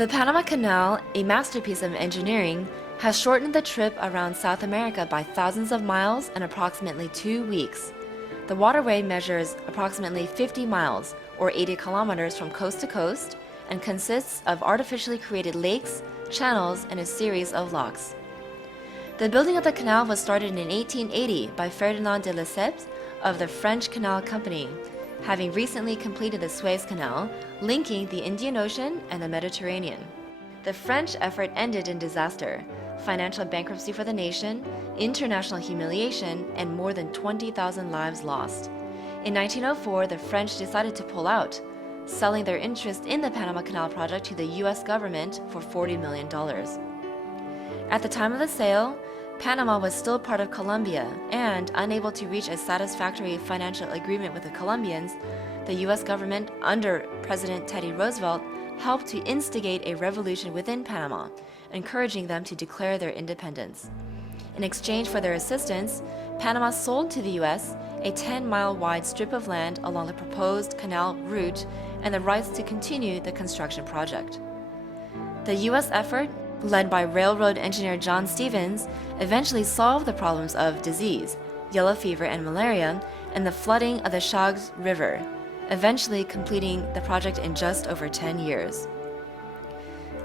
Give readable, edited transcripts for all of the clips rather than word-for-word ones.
The Panama Canal, a masterpiece of engineering, has shortened the trip around South America by thousands of miles in approximately 2 weeks. The waterway measures approximately 50 miles, or 80 kilometers from coast to coast, and consists of artificially created lakes, channels, and a series of locks. The building of the canal was started in 1880 by Ferdinand de Lesseps of the French Canal Company, having recently completed the Suez Canal, linking the Indian Ocean and the Mediterranean. The French effort ended in disaster, financial bankruptcy for the nation, international humiliation, and more than 20,000 lives lost. In 1904, the French decided to pull out, selling their interest in the Panama Canal project to the U.S. government for $40 million. At the time of the sale, Panama was still part of Colombia, and unable to reach a satisfactory financial agreement with the Colombians, the U.S. government, under President Teddy Roosevelt, helped to instigate a revolution within Panama, encouraging them to declare their independence. In exchange for their assistance, Panama sold to the U.S. a 10-mile-wide strip of land along the proposed canal route and the rights to continue the construction project. The U.S. effort, led by railroad engineer John Stevens, eventually solved the problems of disease, yellow fever and malaria, and the flooding of the Chagas River, eventually completing the project in just over 10 years.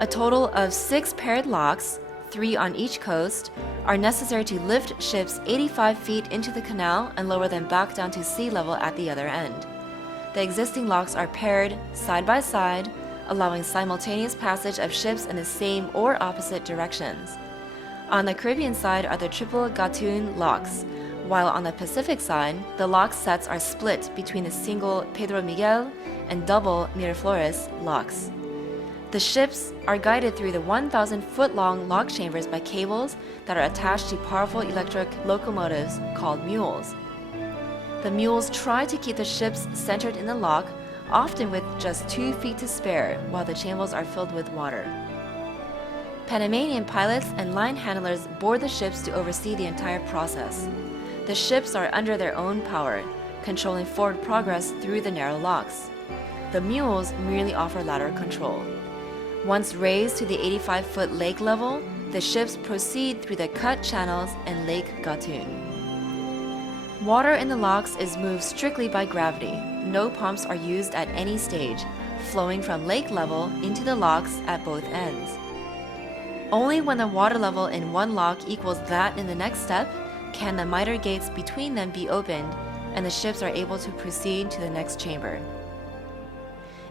A total of 6 paired locks, 3 on each coast, are necessary to lift ships 85 feet into the canal and lower them back down to sea level at the other end. The existing locks are paired side by side, allowing simultaneous passage of ships in the same or opposite directions. On the Caribbean side are the triple Gatun locks, while on the Pacific side, the lock sets are split between the single Pedro Miguel and double Miraflores locks. The ships are guided through the 1,000-foot-long lock chambers by cables that are attached to powerful electric locomotives called mules. The mules try to keep the ships centered in the lock, often with just 2 feet to spare, while the channels are filled with water. Panamanian pilots and line handlers board the ships to oversee the entire process. The ships are under their own power, controlling forward progress through the narrow locks. The mules merely offer ladder control. Once raised to the 85-foot lake level, the ships proceed through the cut channels and Lake Gatun. Water in the locks is moved strictly by gravity. No pumps are used at any stage, flowing from lake level into the locks at both ends. Only when the water level in one lock equals that in the next step can the miter gates between them be opened and the ships are able to proceed to the next chamber.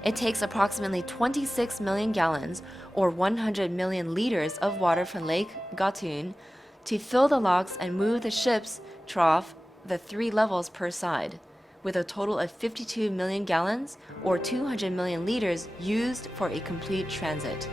It takes approximately 26 million gallons, or 100 million liters of water from Lake Gatun to fill the locks and move the ship's trough the 3 levels per side, with a total of 52 million gallons, or 200 million liters, used for a complete transit.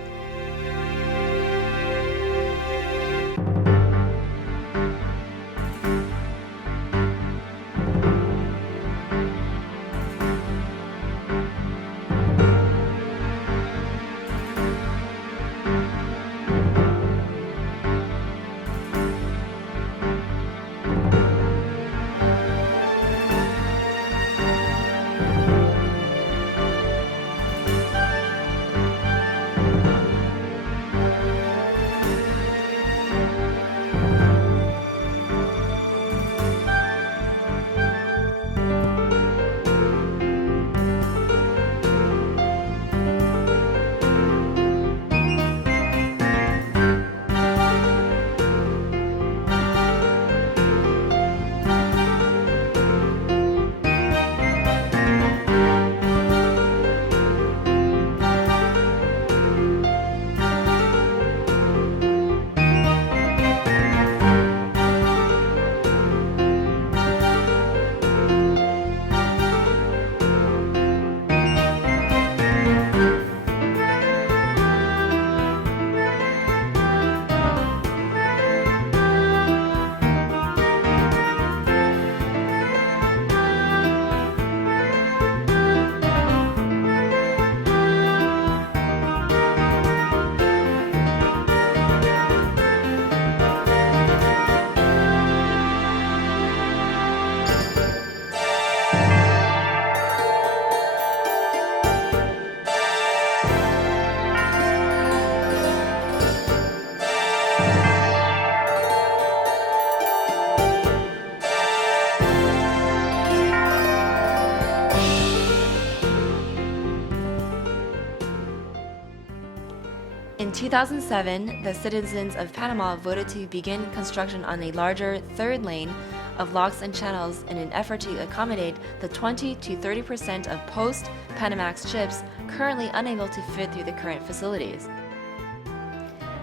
2007, the citizens of Panama voted to begin construction on a larger third lane of locks and channels in an effort to accommodate the 20 to 30% of post-Panamax ships currently unable to fit through the current facilities.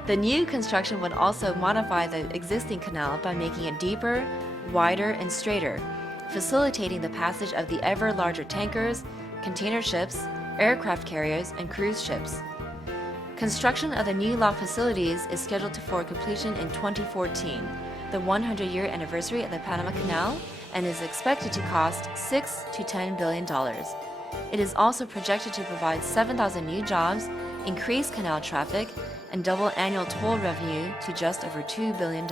The new construction would also modify the existing canal by making it deeper, wider, and straighter, facilitating the passage of the ever larger tankers, container ships, aircraft carriers, and cruise ships. Construction of the new lock facilities is scheduled for completion in 2014, the 100-year anniversary of the Panama Canal, and is expected to cost $6 to $10 billion. It is also projected to provide 7,000 new jobs, increase canal traffic, and double annual toll revenue to just over $2 billion.